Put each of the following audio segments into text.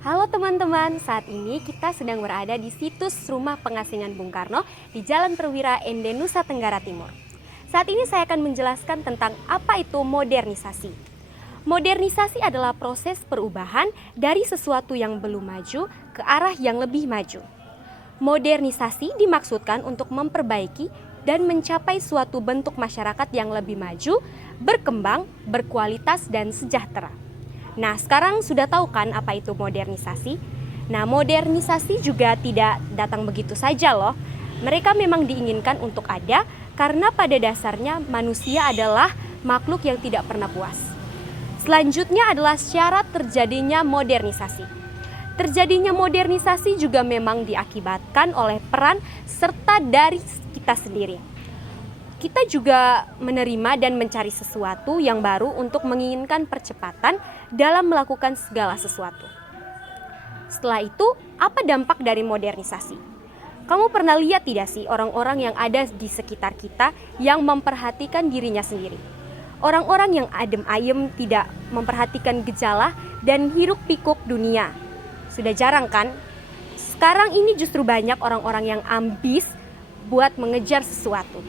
Halo teman-teman, saat ini kita sedang berada di situs Rumah Pengasingan Bung Karno di Jalan Perwira Ende, Nusa Tenggara Timur. Saat ini saya akan menjelaskan tentang apa itu modernisasi. Modernisasi adalah proses perubahan dari sesuatu yang belum maju ke arah yang lebih maju. Modernisasi dimaksudkan untuk memperbaiki dan mencapai suatu bentuk masyarakat yang lebih maju, berkembang, berkualitas, dan sejahtera. Nah, sekarang sudah tahu kan apa itu modernisasi? Nah, modernisasi juga tidak datang begitu saja loh. Mereka memang diinginkan untuk ada karena pada dasarnya manusia adalah makhluk yang tidak pernah puas. Selanjutnya adalah syarat terjadinya modernisasi. Terjadinya modernisasi juga memang diakibatkan oleh peran serta dari kita sendiri. Kita juga menerima dan mencari sesuatu yang baru untuk menginginkan percepatan dalam melakukan segala sesuatu. Setelah itu, apa dampak dari modernisasi? Kamu pernah lihat tidak sih orang-orang yang ada di sekitar kita yang memperhatikan dirinya sendiri? Orang-orang yang adem ayem, tidak memperhatikan gejala dan hiruk pikuk dunia. Sudah jarang kan? Sekarang ini justru banyak orang-orang yang ambis buat mengejar sesuatu.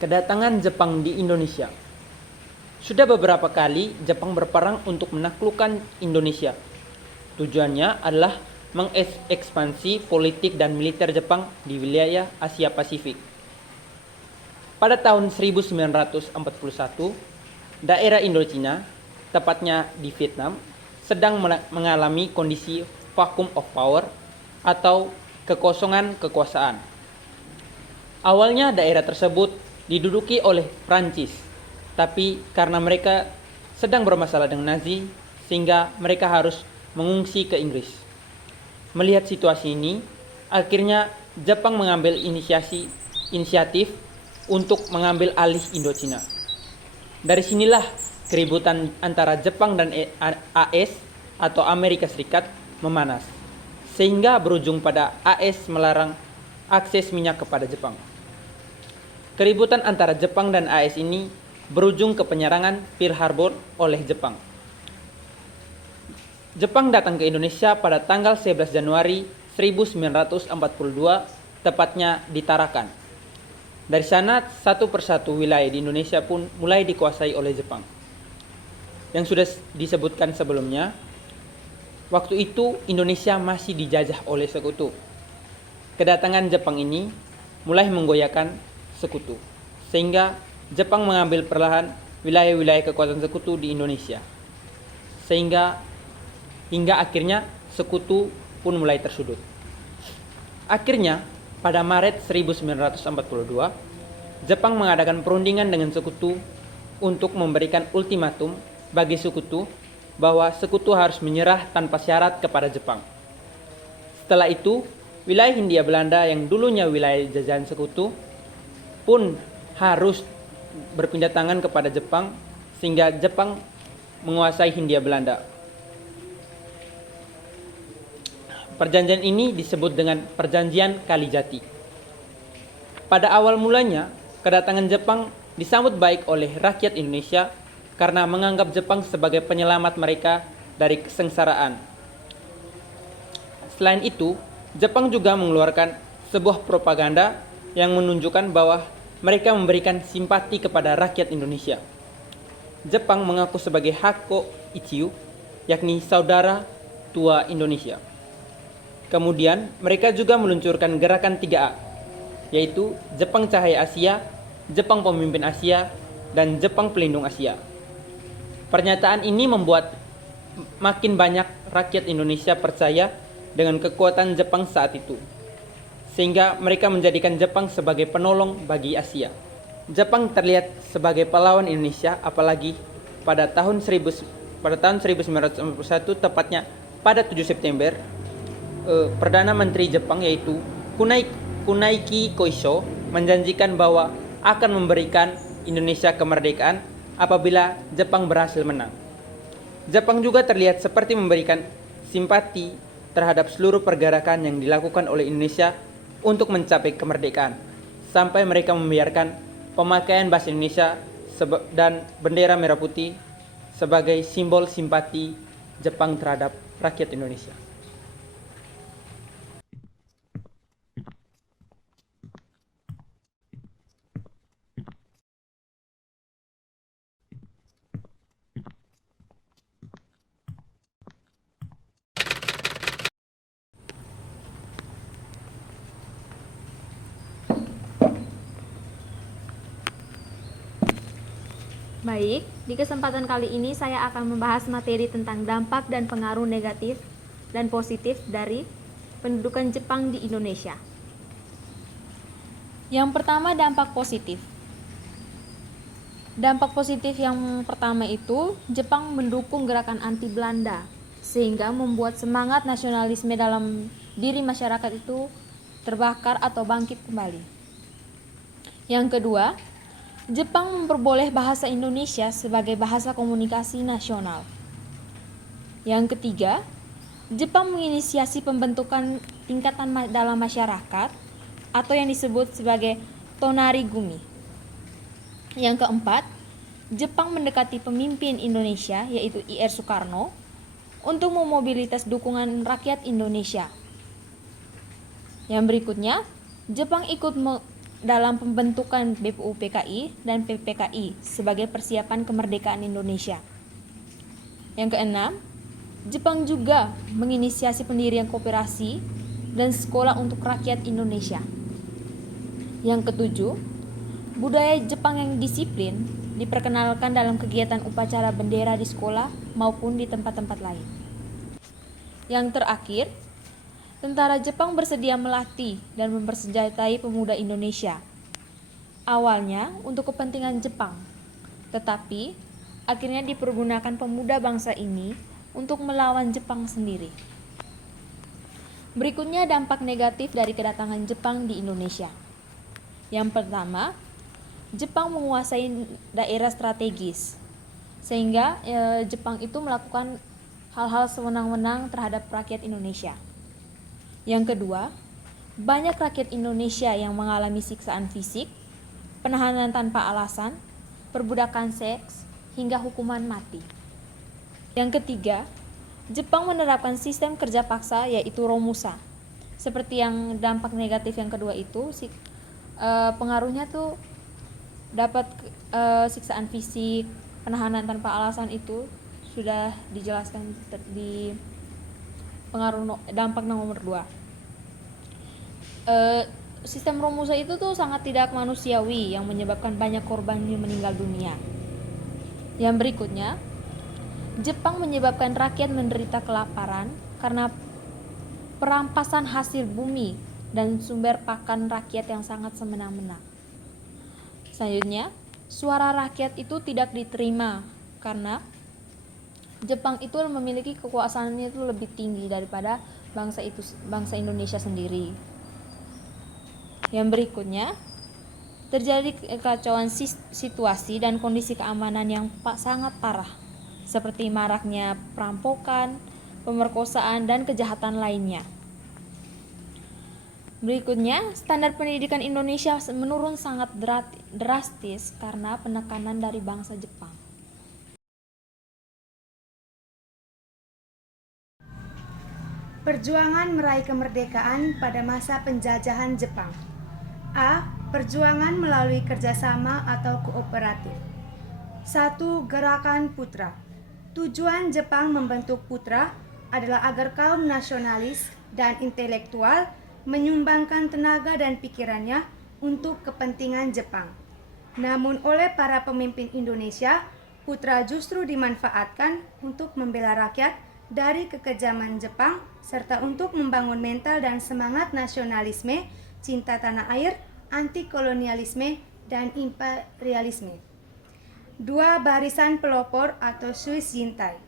Kedatangan Jepang di Indonesia. Sudah beberapa kali Jepang berperang untuk menaklukkan Indonesia. Tujuannya adalah mengekspansi politik dan militer Jepang di wilayah Asia Pasifik. Pada tahun 1941, daerah Indochina, tepatnya di Vietnam, sedang mengalami kondisi vacuum of power atau kekosongan kekuasaan. Awalnya daerah tersebut diduduki oleh Prancis, tapi karena mereka sedang bermasalah dengan Nazi, sehingga mereka harus mengungsi ke Inggris. Melihat situasi ini, akhirnya Jepang mengambil inisiatif untuk mengambil alih Indochina. Dari sinilah keributan antara Jepang dan AS atau Amerika Serikat memanas, sehingga berujung pada AS melarang akses minyak kepada Jepang. Keributan antara Jepang dan AS ini berujung ke penyerangan Pearl Harbor oleh Jepang. Jepang datang ke Indonesia pada tanggal 11 Januari 1942, tepatnya di Tarakan. Dari sana, satu persatu wilayah di Indonesia pun mulai dikuasai oleh Jepang. Yang sudah disebutkan sebelumnya, waktu itu Indonesia masih dijajah oleh sekutu. Kedatangan Jepang ini mulai menggoyahkan sekutu, sehingga Jepang mengambil perlahan wilayah-wilayah kekuatan sekutu di Indonesia, sehingga hingga akhirnya sekutu pun mulai tersudut. Akhirnya pada Maret 1942, Jepang mengadakan perundingan dengan sekutu untuk memberikan ultimatum bagi sekutu bahwa sekutu harus menyerah tanpa syarat kepada Jepang. Setelah itu, wilayah Hindia Belanda yang dulunya wilayah jajahan sekutu pun harus berpindah tangan kepada Jepang, sehingga Jepang menguasai Hindia Belanda. Perjanjian ini disebut dengan Perjanjian Kalijati. Pada awal mulanya, kedatangan Jepang disambut baik oleh rakyat Indonesia karena menganggap Jepang sebagai penyelamat mereka dari kesengsaraan. Selain itu, Jepang juga mengeluarkan sebuah propaganda yang menunjukkan bahwa mereka memberikan simpati kepada rakyat Indonesia. Jepang mengaku sebagai Hakko Ichiyo, yakni saudara tua Indonesia. Kemudian mereka juga meluncurkan gerakan 3A, yaitu Jepang Cahaya Asia, Jepang Pemimpin Asia, dan Jepang Pelindung Asia. Pernyataan ini membuat makin banyak rakyat Indonesia percaya dengan kekuatan Jepang saat itu, sehingga mereka menjadikan Jepang sebagai penolong bagi Asia. Jepang terlihat sebagai pahlawan Indonesia, apalagi pada tahun 1991, tepatnya pada 7 September, Perdana Menteri Jepang yaitu Kunaiki Koisho menjanjikan bahwa akan memberikan Indonesia kemerdekaan apabila Jepang berhasil menang. Jepang juga terlihat seperti memberikan simpati terhadap seluruh pergerakan yang dilakukan oleh Indonesia untuk mencapai kemerdekaan, sampai mereka membiarkan pemakaian bahasa Indonesia dan bendera merah putih sebagai simbol simpati Jepang terhadap rakyat Indonesia. Baik, di kesempatan kali ini saya akan membahas materi tentang dampak dan pengaruh negatif dan positif dari pendudukan Jepang di Indonesia. Yang pertama, dampak positif. Dampak positif yang pertama itu, Jepang mendukung gerakan anti Belanda, sehingga membuat semangat nasionalisme dalam diri masyarakat itu terbakar atau bangkit kembali. Yang kedua, Jepang memperboleh bahasa Indonesia sebagai bahasa komunikasi nasional. Yang ketiga, Jepang menginisiasi pembentukan tingkatan dalam masyarakat atau yang disebut sebagai Tonarigumi. Yang keempat, Jepang mendekati pemimpin Indonesia yaitu I.R. Soekarno untuk memobilitas dukungan rakyat Indonesia. Yang berikutnya, Jepang ikut dalam pembentukan BPUPKI dan PPKI sebagai persiapan kemerdekaan Indonesia. Yang keenam, Jepang juga menginisiasi pendirian koperasi dan sekolah untuk rakyat Indonesia. Yang ketujuh, budaya Jepang yang disiplin diperkenalkan dalam kegiatan upacara bendera di sekolah maupun di tempat-tempat lain. Yang terakhir, tentara Jepang bersedia melatih dan mempersenjatai pemuda Indonesia. Awalnya untuk kepentingan Jepang, tetapi akhirnya dipergunakan pemuda bangsa ini untuk melawan Jepang sendiri. Berikutnya dampak negatif dari kedatangan Jepang di Indonesia. Yang pertama, Jepang menguasai daerah strategis, sehingga Jepang itu melakukan hal-hal sewenang-wenang terhadap rakyat Indonesia. Yang kedua, banyak rakyat Indonesia yang mengalami siksaan fisik, penahanan tanpa alasan, perbudakan seks, hingga hukuman mati. Yang ketiga, Jepang menerapkan sistem kerja paksa yaitu Romusa. Seperti yang dampak negatif yang kedua itu, pengaruhnya tuh dapat siksaan fisik, penahanan tanpa alasan itu sudah dijelaskan di pengaruh dampak nomor 2. Sistem Romusa itu tuh sangat tidak manusiawi yang menyebabkan banyak korban yang meninggal dunia. Yang berikutnya, Jepang menyebabkan rakyat menderita kelaparan karena perampasan hasil bumi dan sumber pakan rakyat yang sangat semena-mena. Selanjutnya, suara rakyat itu tidak diterima karena Jepang itu memiliki kekuasaannya itu lebih tinggi daripada bangsa Indonesia sendiri. Yang berikutnya, terjadi kekacauan situasi dan kondisi keamanan yang sangat parah, seperti maraknya perampokan, pemerkosaan, dan kejahatan lainnya. Berikutnya, standar pendidikan Indonesia menurun sangat drastis karena penekanan dari bangsa Jepang. Perjuangan meraih kemerdekaan pada masa penjajahan Jepang. A. Perjuangan melalui kerjasama atau kooperatif. 1. Gerakan Putra. Tujuan Jepang membentuk Putra adalah agar kaum nasionalis dan intelektual menyumbangkan tenaga dan pikirannya untuk kepentingan Jepang. Namun oleh para pemimpin Indonesia, putra justru dimanfaatkan untuk membela rakyat dari kekejaman Jepang serta untuk membangun mental dan semangat nasionalisme, cinta tanah air, anti kolonialisme, dan imperialisme. Dua barisan pelopor atau Swiss Jintai.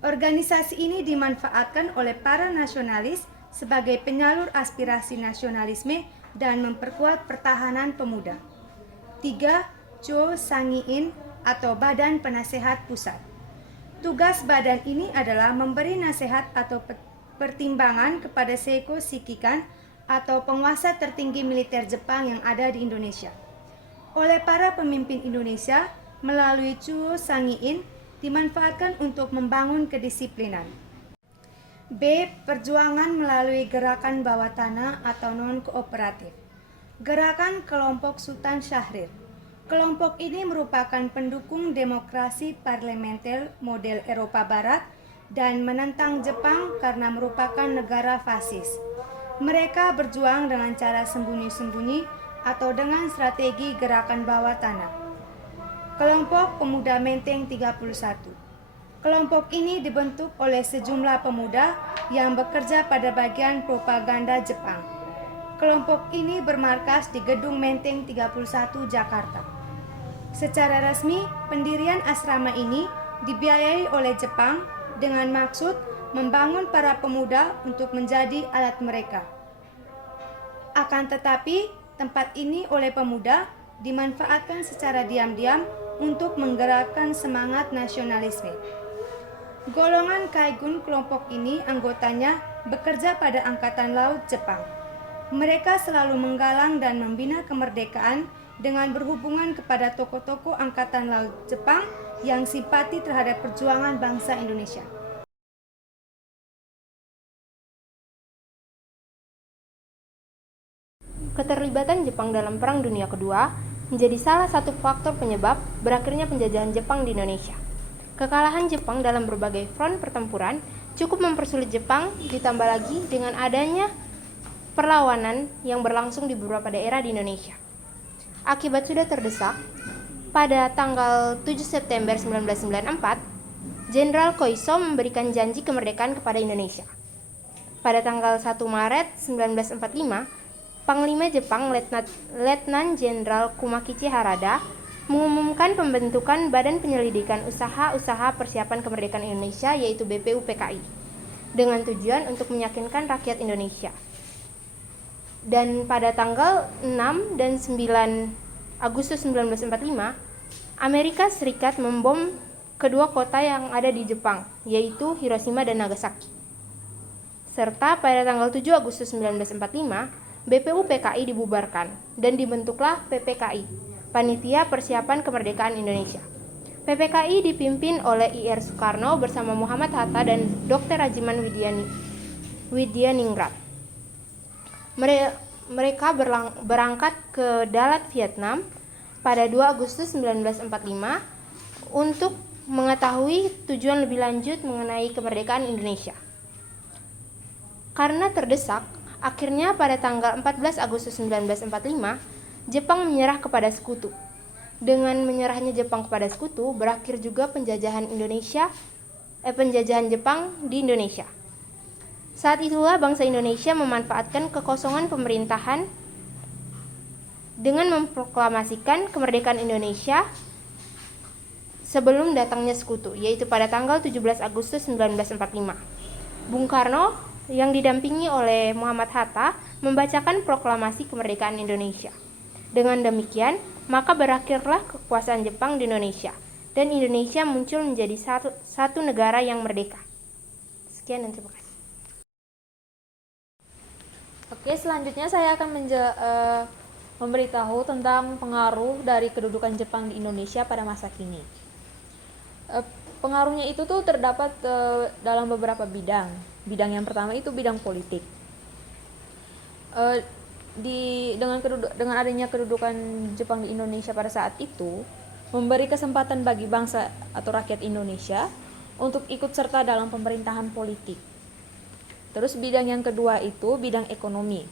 Organisasi ini dimanfaatkan oleh para nasionalis sebagai penyalur aspirasi nasionalisme dan memperkuat pertahanan pemuda. 3. Cho Sangiin atau Badan Penasehat Pusat. Tugas badan ini adalah memberi nasihat atau pertimbangan kepada Seiko Shikikan atau penguasa tertinggi militer Jepang yang ada di Indonesia. Oleh para pemimpin Indonesia melalui Cho Sangiin dimanfaatkan untuk membangun kedisiplinan. B. Perjuangan melalui gerakan bawah tanah atau non-kooperatif. Gerakan kelompok Sultan Syahrir. Kelompok ini merupakan pendukung demokrasi parlementer model Eropa Barat dan menentang Jepang karena merupakan negara fasis. Mereka berjuang dengan cara sembunyi-sembunyi atau dengan strategi gerakan bawah tanah. Kelompok Pemuda Menteng 31. Kelompok ini dibentuk oleh sejumlah pemuda yang bekerja pada bagian propaganda Jepang. Kelompok ini bermarkas di Gedung Menteng 31 Jakarta. Secara resmi, pendirian asrama ini dibiayai oleh Jepang dengan maksud membangun para pemuda untuk menjadi alat mereka. Akan tetapi, tempat ini oleh pemuda dimanfaatkan secara diam-diam untuk menggerakkan semangat nasionalisme. Golongan Kaigun kelompok ini anggotanya bekerja pada Angkatan Laut Jepang. Mereka selalu menggalang dan membina kemerdekaan dengan berhubungan kepada tokoh-tokoh Angkatan Laut Jepang yang simpati terhadap perjuangan bangsa Indonesia. Keterlibatan Jepang dalam Perang Dunia Kedua menjadi salah satu faktor penyebab berakhirnya penjajahan Jepang di Indonesia. Kekalahan Jepang dalam berbagai front pertempuran cukup mempersulit Jepang, ditambah lagi dengan adanya perlawanan yang berlangsung di beberapa daerah di Indonesia. Akibat sudah terdesak, pada tanggal 7 September 1994, Jenderal Koiso memberikan janji kemerdekaan kepada Indonesia. Pada tanggal 1 Maret 1945, Panglima Jepang Letnan Jenderal Kumakichi Harada mengumumkan pembentukan Badan Penyelidikan Usaha-Usaha Persiapan Kemerdekaan Indonesia yaitu BPUPKI dengan tujuan untuk meyakinkan rakyat Indonesia. Dan pada tanggal 6 dan 9 Agustus 1945, Amerika Serikat membom kedua kota yang ada di Jepang, yaitu Hiroshima dan Nagasaki. Serta pada tanggal 7 Agustus 1945, BPUPKI dibubarkan dan dibentuklah PPKI, Panitia Persiapan Kemerdekaan Indonesia. PPKI dipimpin oleh IR Soekarno bersama Muhammad Hatta dan Dr. Rajiman Widyaningrat. Mereka berangkat ke Dalat, Vietnam pada 2 Agustus 1945 untuk mengetahui tujuan lebih lanjut mengenai kemerdekaan Indonesia. Karena terdesak, akhirnya pada tanggal 14 Agustus 1945, Jepang menyerah kepada sekutu. Dengan menyerahnya Jepang kepada sekutu, berakhir juga penjajahan Jepang di Indonesia. Saat itulah bangsa Indonesia memanfaatkan kekosongan pemerintahan dengan memproklamasikan kemerdekaan Indonesia sebelum datangnya sekutu, yaitu pada tanggal 17 Agustus 1945. Bung Karno yang didampingi oleh Muhammad Hatta membacakan proklamasi kemerdekaan Indonesia. Dengan demikian, maka berakhirlah kekuasaan Jepang di Indonesia dan Indonesia muncul menjadi satu negara yang merdeka. Sekian dan terima kasih. Oke, selanjutnya saya akan memberitahu tentang pengaruh dari kedudukan Jepang di Indonesia pada masa kini. Pengaruhnya itu tuh terdapat dalam beberapa bidang. Bidang yang pertama itu bidang politik. Dengan adanya kedudukan Jepang di Indonesia pada saat itu, memberi kesempatan bagi bangsa atau rakyat Indonesia untuk ikut serta dalam pemerintahan politik. Terus bidang yang kedua itu bidang ekonomi.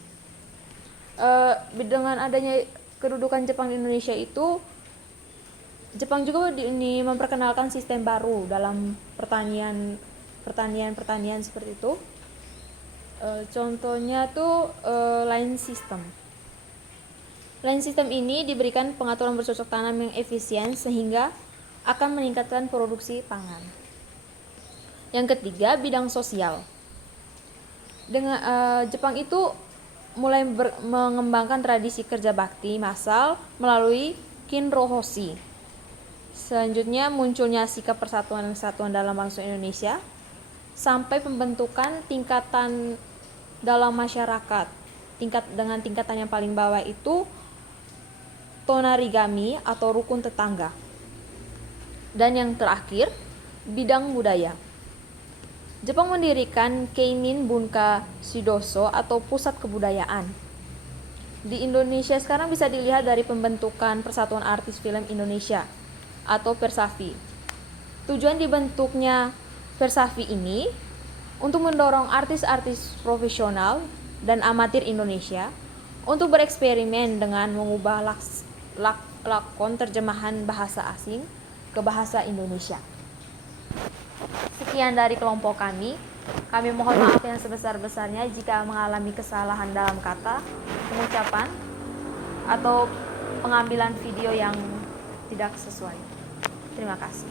Dengan adanya kedudukan Jepang di Indonesia itu, Jepang juga ini memperkenalkan sistem baru dalam pertanian seperti itu. Contohnya tuh line system. Line system ini diberikan pengaturan bercocok tanam yang efisien sehingga akan meningkatkan produksi pangan. Yang ketiga, bidang sosial. Dengan Jepang itu mulai mengembangkan tradisi kerja bakti massal melalui Kinrohoshi. Selanjutnya munculnya sikap persatuan dan kesatuan dalam bangsa Indonesia sampai pembentukan tingkatan dalam masyarakat. Dengan tingkatan yang paling bawah itu tonarigami atau rukun tetangga. Dan yang terakhir, bidang budaya. Jepang mendirikan Keinin Bunka Shidoso atau pusat kebudayaan. Di Indonesia sekarang bisa dilihat dari pembentukan Persatuan Artis Film Indonesia atau Persafi. Tujuan dibentuknya Persafi ini untuk mendorong artis-artis profesional dan amatir Indonesia untuk bereksperimen dengan mengubah lakon terjemahan bahasa asing ke bahasa Indonesia. Sekian dari kelompok kami. Kami mohon maaf yang sebesar-besarnya jika mengalami kesalahan dalam kata, pengucapan, atau pengambilan video yang tidak sesuai. Terima kasih.